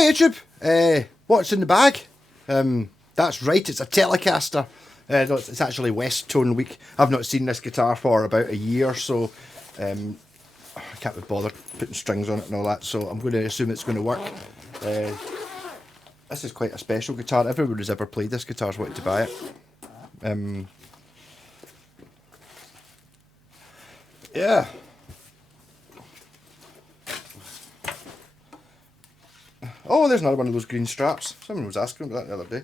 Hey YouTube, what's in the bag? That's right, it's a Telecaster. No, it's actually Westone week. I've not seen this guitar for about a year, so I can't be bothered putting strings on it and all that, so I'm going to assume it's going to work. This is quite a special guitar. Everyone who's ever played this guitar's wanted to buy it. Yeah. Oh, there's another one of those green straps. Someone was asking about that the other day.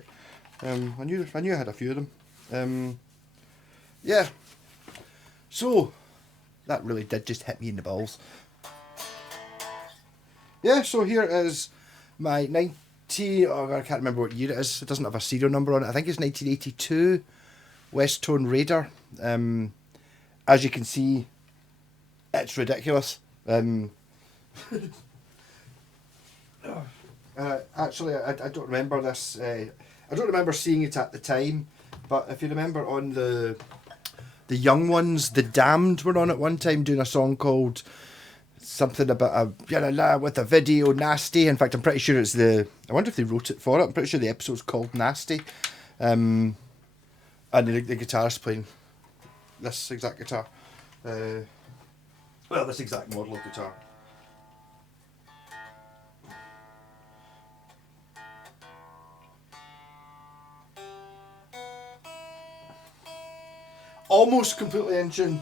I knew I had a few of them. Yeah. So that really did just hit me in the balls. Yeah. So here is my 90. Oh, I can't remember what year it is. It doesn't have a serial number on it. I think it's 1982 Westone Raider. As you can see, it's ridiculous. Actually, I don't remember this. I don't remember seeing it at the time, but if you remember on the Young Ones, the Damned were on at one time doing a song called something about with a video, Nasty. In fact, I'm pretty sure it's I wonder if they wrote it for it. I'm pretty sure the episode's called Nasty. And the guitarist playing this exact guitar. Well, this exact model of guitar. Almost completely in tune.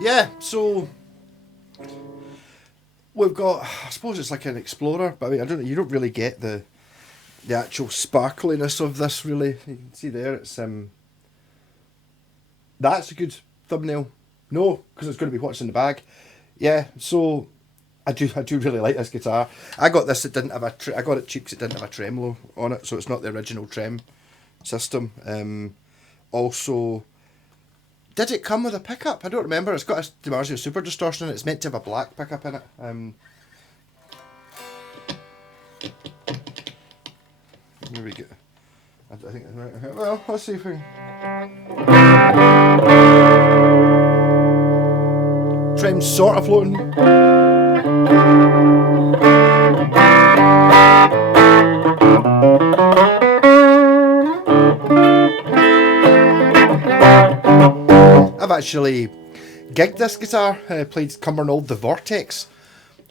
Yeah, so we've got, I suppose it's like an Explorer, but I mean, you don't really get the actual sparkliness of this really. You can see there, it's that's a good thumbnail. No, because it's going to be what's in the bag. Yeah, so I do really like this guitar. I got this. It didn't have I got it cheap because it didn't have a tremolo on it, so it's not the original trem system. Also, did it come with a pickup? I don't remember. It's got a DiMarzio Super Distortion in it. It's meant to have a black pickup in it. Here we go. I think. Well, let's see if we. Trem's sort of floating. I've actually gigged this guitar, played Cumbernauld the Vortex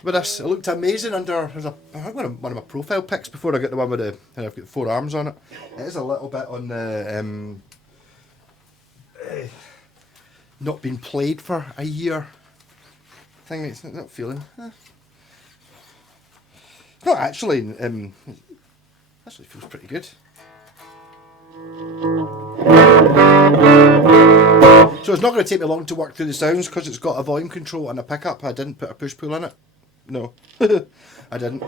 with this. It looked amazing under, I think one of my profile pics before I got the one with I've got 4 arms on it. It is a little bit on the not been played for a year thing. It's not feeling. It's not actually. Actually feels pretty good. So it's not going to take me long to work through the sounds because it's got a volume control and a pickup. I didn't put a push pull in it. No, I didn't.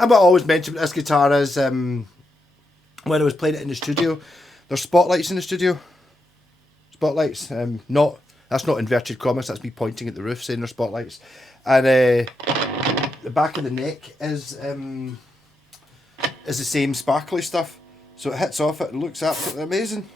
And what I always mention with this guitar is when I was playing it in the studio, there's spotlights in the studio. Spotlights. That's not inverted commas, that's me pointing at the roof saying there's spotlights. And the back of the neck is the same sparkly stuff. So it hits off it, it looks absolutely amazing.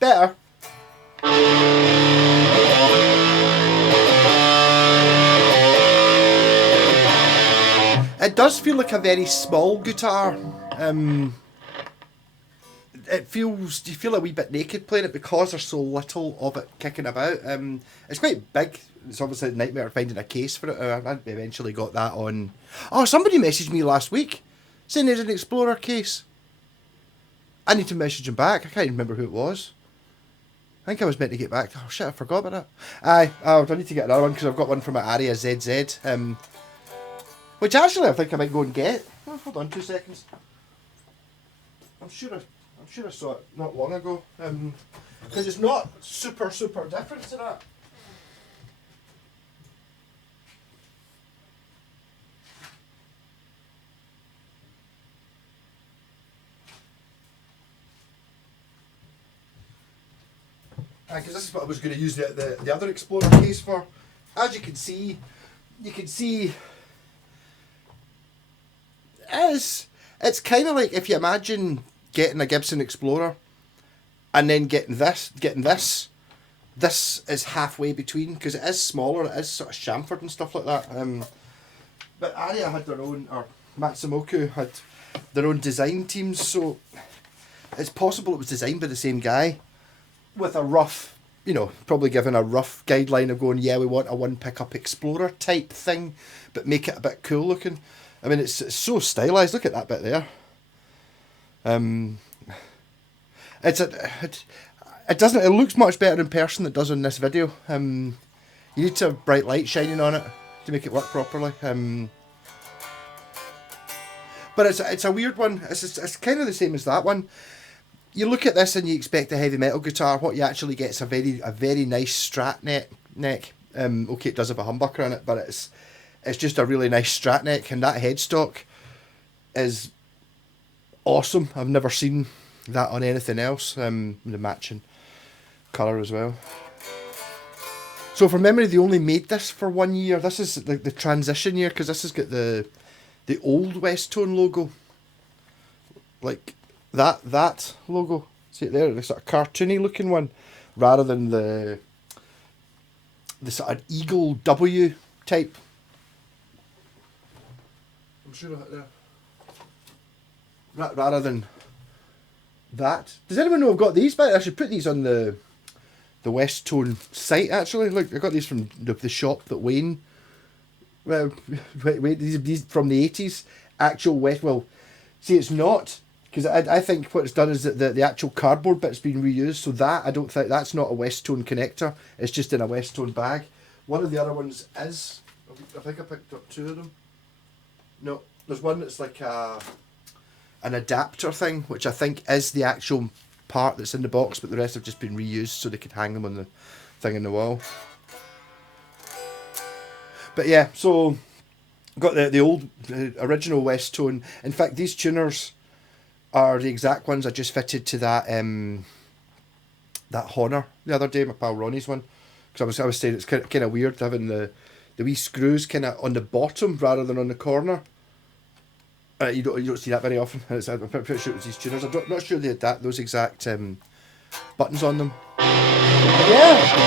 Better. It does feel like a very small guitar. It feels, you feel a wee bit naked playing it because there's so little of it kicking about. It's quite big. It's obviously a nightmare finding a case for it. I eventually got that on. Oh, somebody messaged me last week saying there's an Explorer case. I need to message him back. I can't remember who it was. I think I was meant to get back. Oh shit, I forgot about that. I need to get another one because I've got one from an Aria ZZ. Which actually I think I might go and get. Oh, hold on 2 seconds. I'm sure I saw it not long ago. Because it's not super different to that. Because this is what I was going to use the other Explorer case for. As you can see it's kind of like if you imagine getting a Gibson Explorer and then getting this. This is halfway between because it is smaller. It is sort of chamfered and stuff like that. But Aria had their own, or Matsumoku had their own design teams, so it's possible it was designed by the same guy with a rough, probably given a rough guideline of going, yeah, we want a one pickup Explorer type thing, but make it a bit cool looking. I mean, it's so stylized. Look at that bit there. It looks much better in person than it does in this video. You need to have bright light shining on it to make it work properly. But it's a weird one. It's kind of the same as that one. You look at this and you expect a heavy metal guitar. What you actually get is a very nice Strat neck. Okay, it does have a humbucker in it, but it's just a really nice Strat neck, and that headstock is awesome. I've never seen that on anything else. The matching colour as well. So from memory, they only made this for 1 year. This is the transition year because this has got the old Westone logo, like that logo. See it there, the sort of cartoony looking one, rather than the sort of eagle W type. I'm sure of it there. Rather than that. Does anyone know I've got these back? I should put these on the Westone site actually. Look, I got these from the shop that Wayne. These from the 80s. Actual West. Well, see, it's not, because I think what it's done is that the actual cardboard bit's been reused. So that, I don't think that's not a Westone connector. It's just in a Westone bag. One of the other ones is. I think I picked up two of them. No, there's one that's like an adapter thing, which I think is the actual part that's in the box, but the rest have just been reused so they could hang them on the thing in the wall. But yeah, so got the old original Westone. In fact, these tuners are the exact ones I just fitted to that Honor the other day, my pal Ronnie's one. Because I was saying it's kind of weird having the wee screws kind of on the bottom rather than on the corner. You don't see that very often. I'm pretty sure it was these tuners. I'm not sure they had those exact buttons on them. Yeah.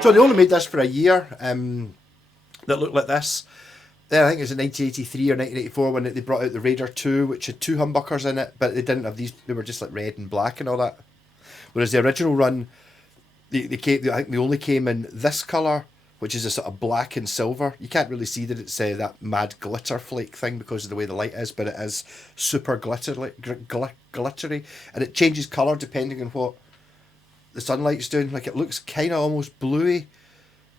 So they only made this for a year that looked like this. Then I think it was in 1983 or 1984 when they brought out the Raider 2, which had two humbuckers in it, but they didn't have these. They were just like red and black and all that. Whereas the original run, I think they only came in this colour, which is a sort of black and silver. You can't really see that it's that mad glitter flake thing because of the way the light is, but it is super glittery, and it changes colour depending on what the sunlight's doing. Like, it looks kind of almost bluey.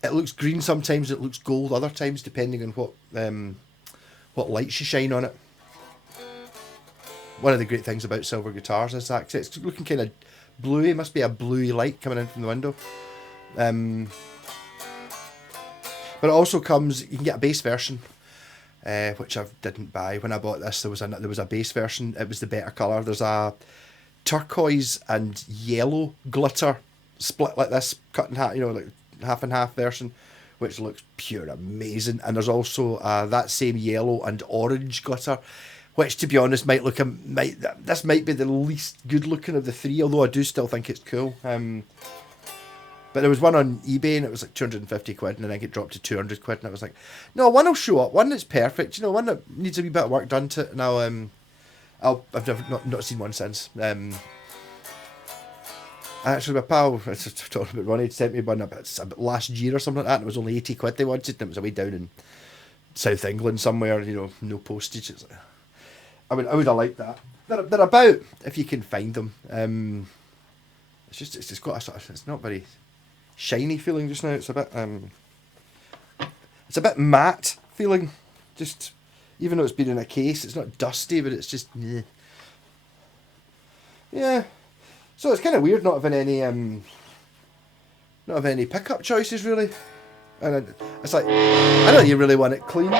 It looks green sometimes, it looks gold other times, depending on what lights you shine on it. One of the great things about silver guitars is that it's looking kind of bluey. It must be a bluey light coming in from the window. But it also comes, you can get a bass version, which I didn't buy when I bought this. There was a bass version. It was the better colour. There's a turquoise and yellow glitter split like this, cut in half, like half and half version, which looks pure amazing. And there's also that same yellow and orange glitter, which, to be honest, this might be the least good looking of the three, although I do still think it's cool. But there was one on eBay and it was like 250 quid, and I think it dropped to 200 quid, and I was like, no, one will show up, one that's perfect, one that needs a wee bit of work done to it, and I've never not seen one since. Actually, my pal, I was talking about Ronnie, sent me one about last year or something like that, and it was only 80 quid they wanted, and it was away down in South England somewhere, no postage. It's like, I would have liked that. They're about, if you can find them. It's just got a sort of, it's not very shiny feeling just now. It's a bit matte feeling. Just, even though it's been in a case, it's not dusty, but it's just, yeah. So it's kind of weird not having any pickup choices really. And it's like, I know you really want it clean.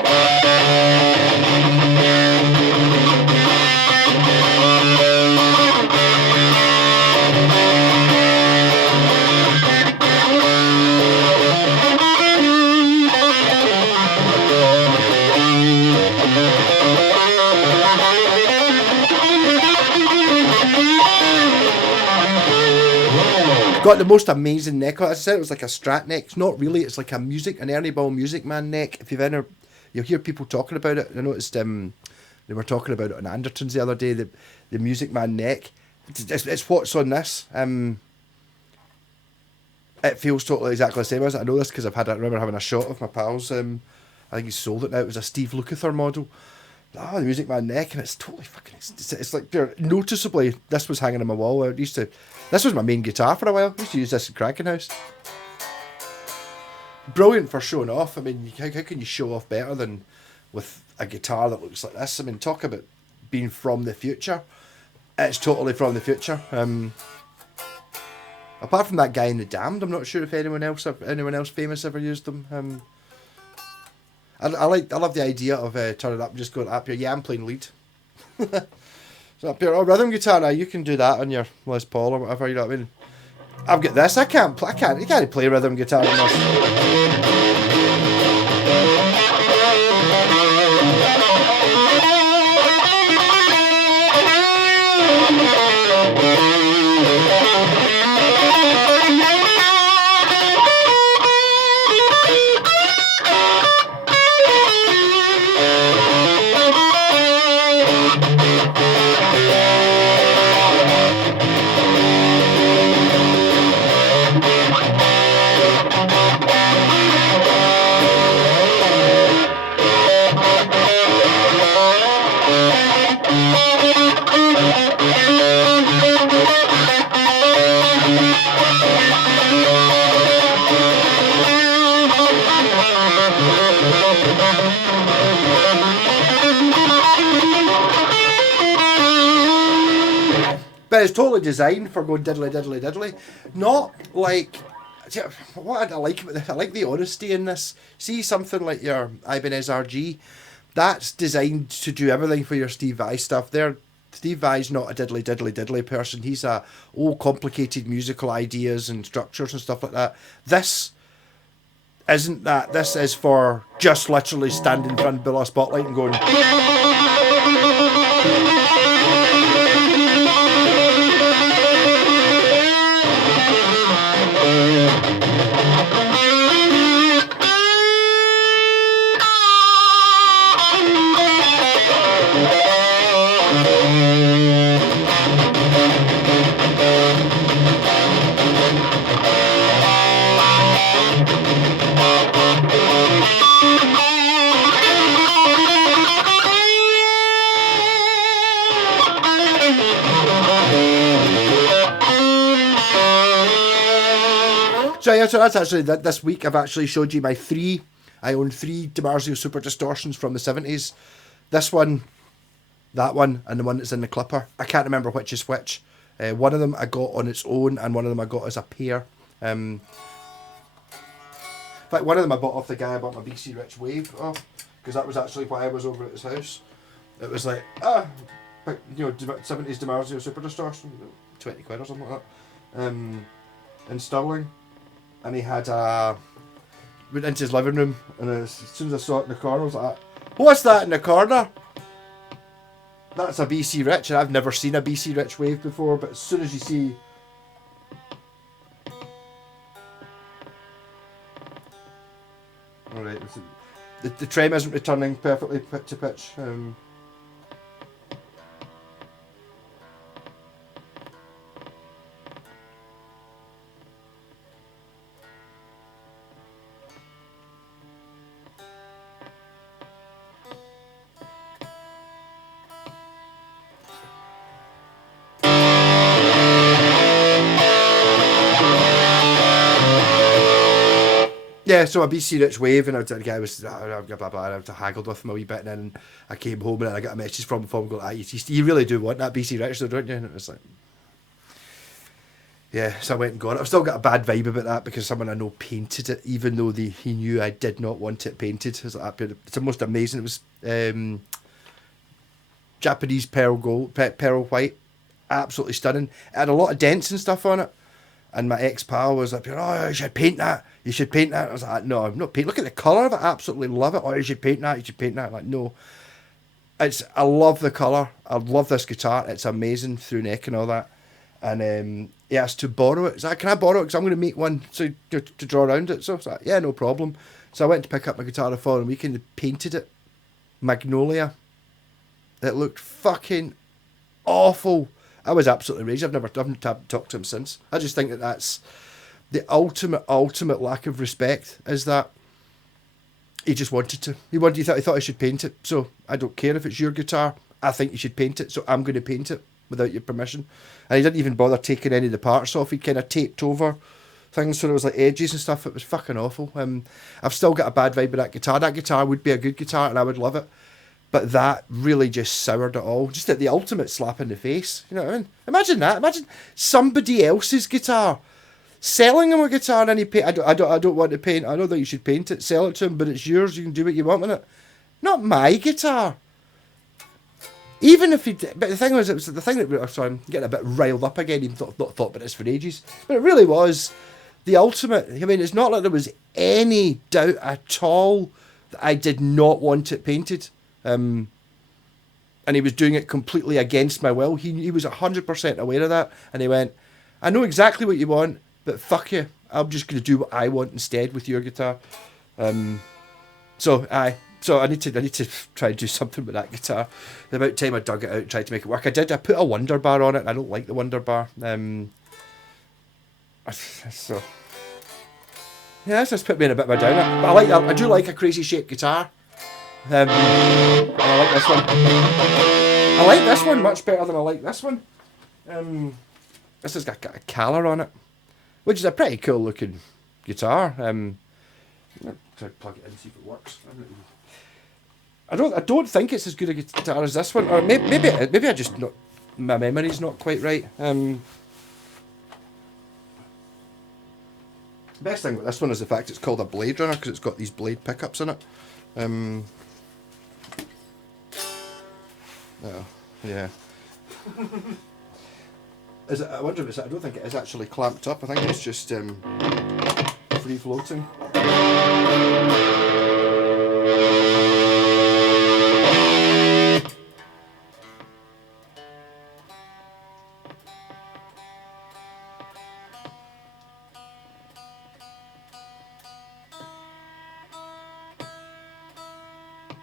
Got the most amazing neck. As I said, it was like a Strat neck. It's not really. It's like an Ernie Ball Music Man neck. If you'll hear people talking about it. I noticed they were talking about it on Anderton's the other day. The Music Man neck. It's what's on this. It feels totally exactly the same as it. I know this because I remember having a shot of my pals. I think he sold it now. It was a Steve Lukather model. The Music Man neck, and it's totally fucking. It's like pure. Noticeably, this was hanging on my wall. This was my main guitar for a while. I used to use this in Kraken House. Brilliant for showing off. I mean, how can you show off better than with a guitar that looks like this? I mean, talk about being from the future. It's totally from the future. Apart from that guy in The Damned, I'm not sure if anyone else famous ever used them. I love the idea of turning up and just going up here. Yeah, I'm playing lead. So up here, rhythm guitar now. You can do that on your Les Paul or whatever. You know what I mean? I've got this. You can't play rhythm guitar on this. But it's totally designed for going diddly diddly diddly. Not like, what I like about this, I like the honesty in this. See something like your Ibanez RG, that's designed to do everything for your Steve Vai stuff. Steve Vai's not a diddly diddly diddly person. He's complicated musical ideas and structures and stuff like that. This isn't that. This is for just literally standing in front of a spotlight and going. So that's actually this week. I've actually showed you my three. I own 3 DiMarzio Super Distortions from the 70s. This one, that one, and the one that's in the Clipper. I can't remember which is which. One of them I got on its own, and one of them I got as a pair. In fact, one of them I bought off the guy I bought my BC Rich Wave off, because that was actually why I was over at his house. It was like, 70s DiMarzio Super Distortion, 20 quid or something like that, in sterling, and he had went into his living room, and as soon as I saw it in the corner, I was like, what's that in the corner? That's a BC Rich, and I've never seen a BC Rich wave before, but as soon as you see... Alright, the trem isn't returning perfectly to pitch. Yeah, so a BC Rich wave, and the guy was blah, blah, blah, and I haggled with him a wee bit, and then I came home and I got a message from him going, you really do want that BC Rich though, don't you? And it was like, yeah, so I went and got it. I've still got a bad vibe about that because someone I know painted it, even though he knew I did not want it painted. It was like, it's almost amazing. It was Japanese pearl white, absolutely stunning. It had a lot of dents and stuff on it. And my ex-pal was like, oh, you should paint that. You should paint that. I was like, no, I'm not painting. Look at the colour of it. I absolutely love it. Oh, you should paint that. You should paint that. I'm like, no. I love the colour. I love this guitar. It's amazing through neck and all that. And he asked to borrow it. He's like, can I borrow it? Because I'm going to make one to draw around it. So I was like, yeah, no problem. So I went to pick up my guitar the following weekend and painted it Magnolia. It looked fucking awful. I was absolutely raged. I haven't talked to him since. I just think that's the ultimate lack of respect, is that he just wanted to. He thought I should paint it. So I don't care if it's your guitar. I think you should paint it. So I'm going to paint it without your permission. And he didn't even bother taking any of the parts off. He kind of taped over things so there was like edges and stuff. It was fucking awful. I've still got a bad vibe with that guitar. That guitar would be a good guitar and I would love it. But that really just soured it all. Just at the ultimate slap in the face. You know what I mean? Imagine that. Imagine somebody else's guitar. Selling him a guitar and he paint. I don't want to paint. I don't think you should paint it. Sell it to him, but it's yours. You can do what you want with it. Not my guitar. Even if he did. But the thing was, it was the thing that... Sorry, I'm getting a bit riled up again. Even thought about this for ages. But it really was the ultimate. I mean, it's not like there was any doubt at all that I did not want it painted. And he was doing it completely against my will. He was 100% aware of that, and he went, I know exactly what you want, but fuck you, I'm just going to do what I want instead with your guitar. So I need to try and do something with that guitar. About time I dug it out and tried to make it work. I put a Wonder Bar on it. I don't like the Wonder Bar. So yeah, that's just put me in a bit of a downer. But I do like a crazy shaped guitar. I like this one. I like this one much better than I like this one. This has got a Caller on it, which is a pretty cool looking guitar. I'm gonna try to plug it in and see if it works. I don't think it's as good a guitar as this one, or maybe I just not, my memory's not quite right. Best thing with this one is the fact it's called a Blade Runner because it's got these blade pickups in it. Oh, yeah. Is it? I wonder if it's. I don't think it is actually clamped up. I think it's just free floating.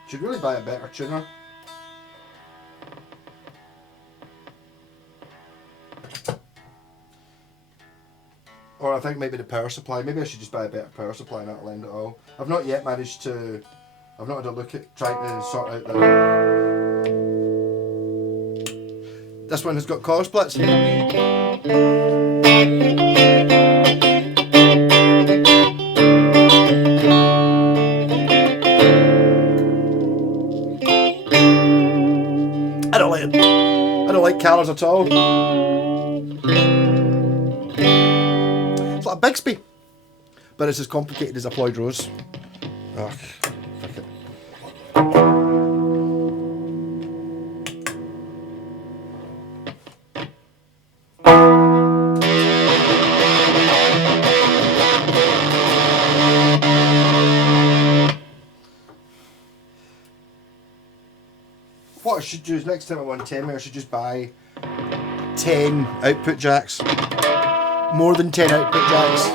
Should really buy a better tuner. Or I think maybe the power supply. Maybe I should just buy a better power supply and that'll end it all. I've not yet managed to... I've not had a look at trying to sort out the... This one has got collar splits. I don't like it. I don't like collars at all. It's like a Bixby, but it's as complicated as a Floyd Rose. Ugh, fuck it. should just, next time I'm on Temu, I should just buy 10 output jacks. More than 10 output jacks.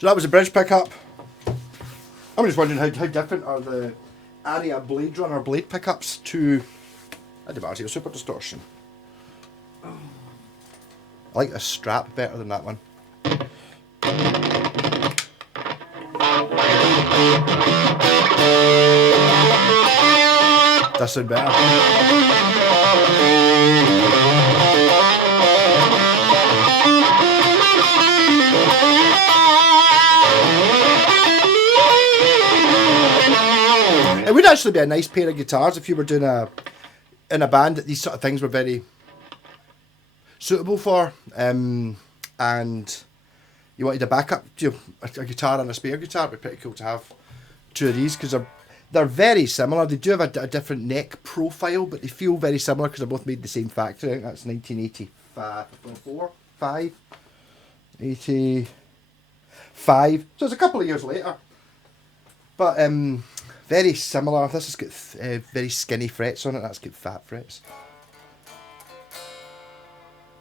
So that was a bridge pickup. I'm just wondering how different are the Aria Blade Runner blade pickups to a DiMarzio Super Distortion. I like this strap better than that one. That sound better. It would actually be a nice pair of guitars if you were doing in a band that these sort of things were very suitable for, and you wanted a backup, a guitar and a spare guitar. It'd be pretty cool to have two of these because they're very similar. They do have a different neck profile, but they feel very similar because they're both made in the same factory. I think that's 85. So it's a couple of years later, but very similar. This has got very skinny frets on it. That's got fat frets.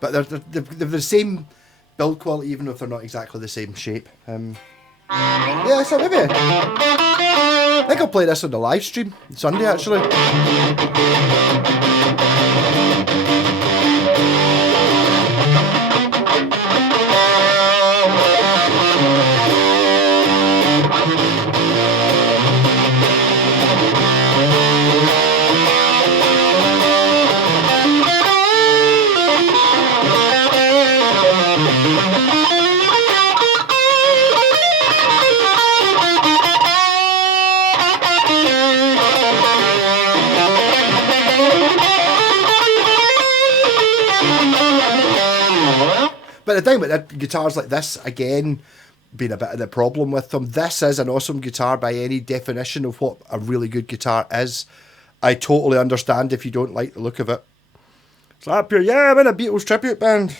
But they're the same build quality, even if they're not exactly the same shape. Yeah, so maybe I think I'll play this on the live stream on Sunday, actually. But the thing about guitars like this, again, being a bit of the problem with them, this is an awesome guitar by any definition of what a really good guitar is. I totally understand if you don't like the look of it. It's up here, yeah, I'm in a Beatles tribute band.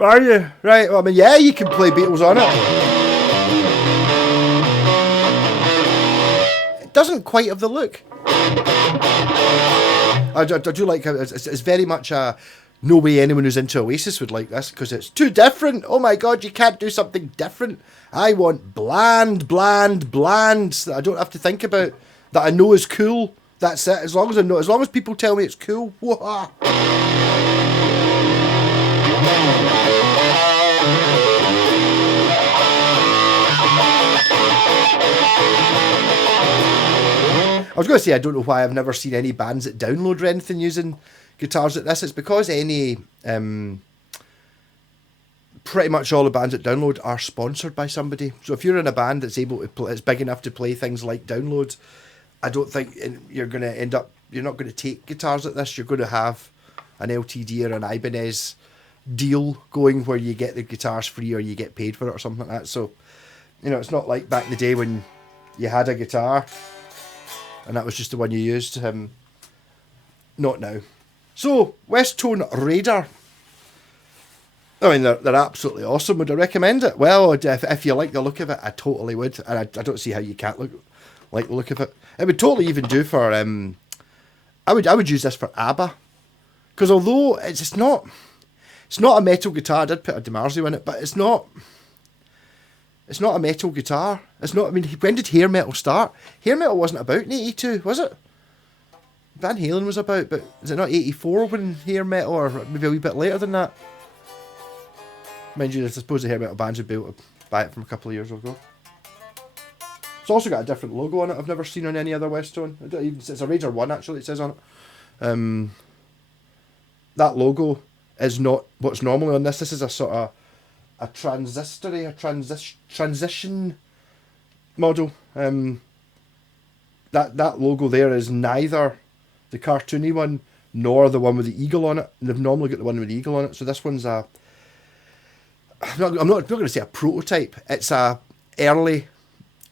Are you? Right, well, I mean, yeah, you can play Beatles on it. It doesn't quite have the look. I do like how it's very much a... No way anyone who's into Oasis would like this, because it's too different. Oh my god, you can't do something different. I want bland that I don't have to think about, that I know is cool. That's it. As long as I know, as long as people tell me it's cool. Whoa. I was going to say I don't know why I've never seen any bands that download or anything using guitars like this. It's because pretty much all the bands that download are sponsored by somebody. So if you're in a band that's able to play, it's big enough to play things like downloads, I don't think you're going to end up, you're not going to take guitars like this. You're going to have an LTD or an Ibanez deal going where you get the guitars free or you get paid for it or something like that. So, you know, it's not like back in the day when you had a guitar and that was just the one you used. Not now. So, Westone Raider. I mean, they're absolutely awesome. Would I recommend it? Well, if you like the look of it, I totally would. And I don't see how you can't like the look of it. It would totally even do for... I would use this for ABBA. Because although it's not a metal guitar, I did put a DiMarzio in it, but it's not a metal guitar. It's not. I mean, when did hair metal start? Hair metal wasn't about in '82, was it? Van Halen was about, but is it not '84 when hair metal, or maybe a wee bit later than that? Mind you, I suppose the hair metal bands would be able to buy it from a couple of years ago. It's also got a different logo on it I've never seen on any other Westone. It's a Raider 1 actually, it says on it. That logo is not what's normally on this. This is a sort of a transition model. That logo there is neither the cartoony one nor the one with the eagle on it. And they've normally got the one with the eagle on it. So this one's I'm not going to say a prototype. It's a early.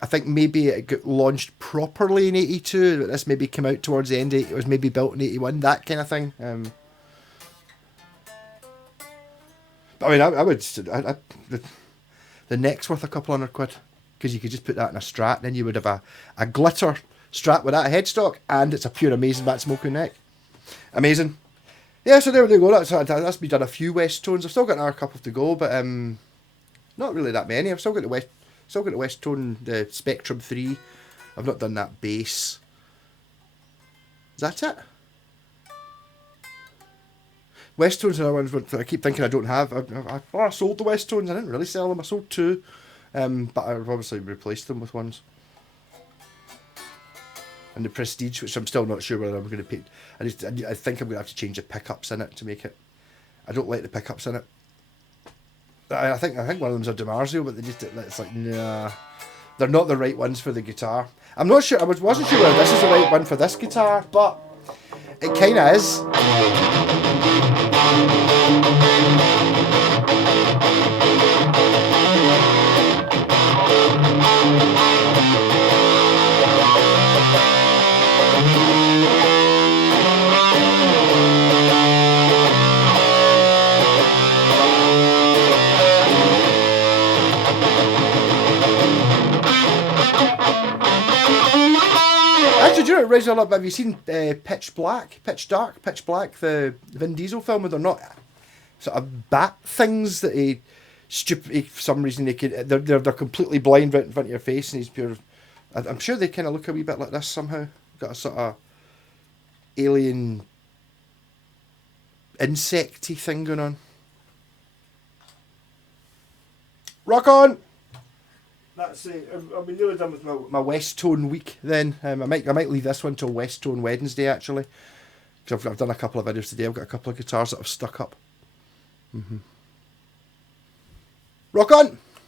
I think maybe it got launched properly in '82. But this maybe came out towards the end. It was maybe built in '81. That kind of thing. But I mean, I would. The neck's worth a couple £100 because you could just put that in a Strat, then you would have a glitter Strat with that headstock, and it's a pure amazing back smoking neck. Amazing. Yeah, so there we go. That's me done a few Westones. I've still got another couple to go, but not really that many. I've still got the Westone, the Spectrum 3. I've not done that bass. Is that it? Westones are ones that I keep thinking I don't have. I sold the Westones. I didn't really sell them. I sold 2, but I've obviously replaced them with ones. And the Prestige, which I'm still not sure whether I'm going to pay. I think I'm going to have to change the pickups in it to make it. I don't like the pickups in it. I think one of them's a DiMarzio, but it's like, nah, they're not the right ones for the guitar. I'm not sure. Wasn't sure whether this is the right one for this guitar, but it kind of is. Actually, do you know what it reminds me a lot? Have you seen Pitch Black, the Vin Diesel film, where they're not sort of bat things that for some reason they're completely blind right in front of your face, and he's pure. I'm sure they kind of look a wee bit like this somehow. Got a sort of alien insecty thing going on. Rock on. That's it. I'll be nearly done with my Westone week then. I might leave this one till Westone Wednesday actually, because I've done a couple of videos today. I've got a couple of guitars that I've stuck up. Rock on.